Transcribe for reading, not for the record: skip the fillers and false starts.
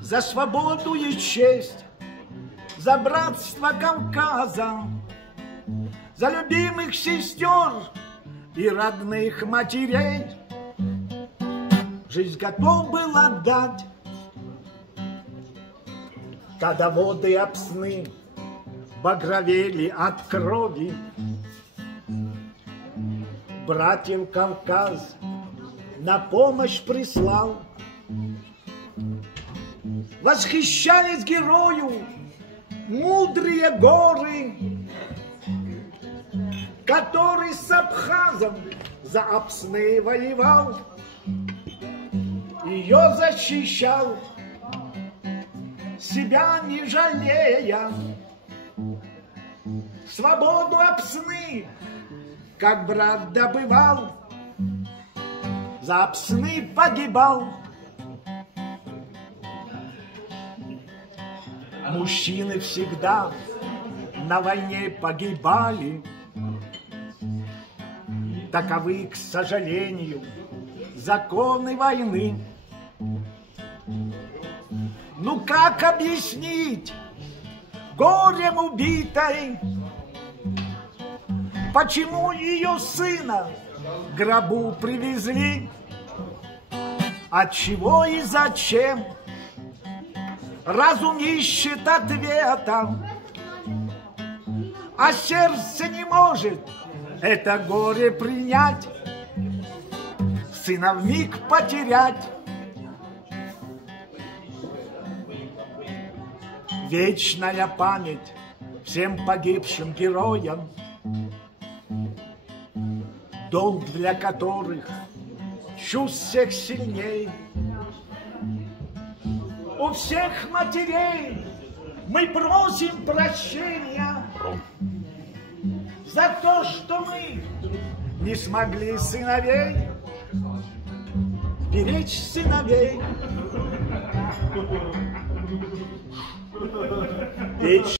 за свободу и честь, за братство Кавказа, за любимых сестер и родных матерей. Жизнь готов был отдать, когда воды Апсны багровели от крови. Братьев Кавказ на помощь прислал. Восхищались герою мудрые горы, который с абхазом за Апсны воевал, ее защищал, себя не жалея. Свободу Апсны, как брат добывал, за Апсны погибал. Мужчины всегда на войне погибали. Таковы, к сожалению, законы войны. Ну как объяснить горем убитой, почему ее сына к гробу привезли? От чего и зачем? Разум ищет ответа, а сердце не может это горе принять, сына вмиг потерять. Вечная память всем погибшим героям, долг для которых чувств всех сильней. У всех матерей мы просим прощения за то, что мы не смогли сыновей беречь, сыновей.